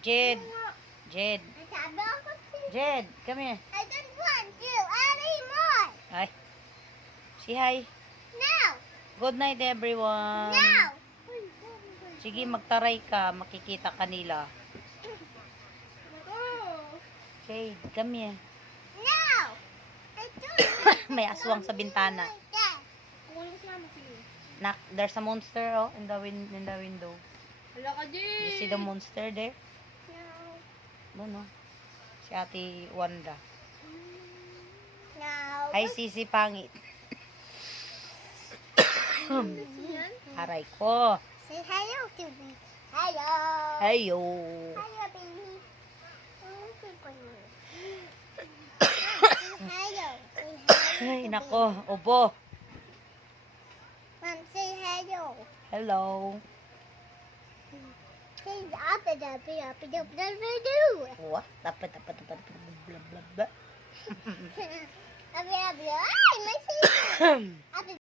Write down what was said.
Jed. Jed. Sabi ako Jed, come here. I don't want to anymore. Ay. Say hi. No. Good night, everyone. No. Sige, magtaray ka. Makikita kanila. Jade, come here. No. I don't. May aswang sa bintana. Nak, there's a monster in the window. Hala ka, Jade. You see the monster there? No. No. Si Ate Wanda. No. Hi, Sisi Pangit. Aray ko. Say hello to me. Hello. Ayo. Hello, baby. Hello. Ay, nako. Obo. Mom, say hello. Hello. Say up and up and up and up and What? Dapat. Blah, blah, blah. up. Ay, may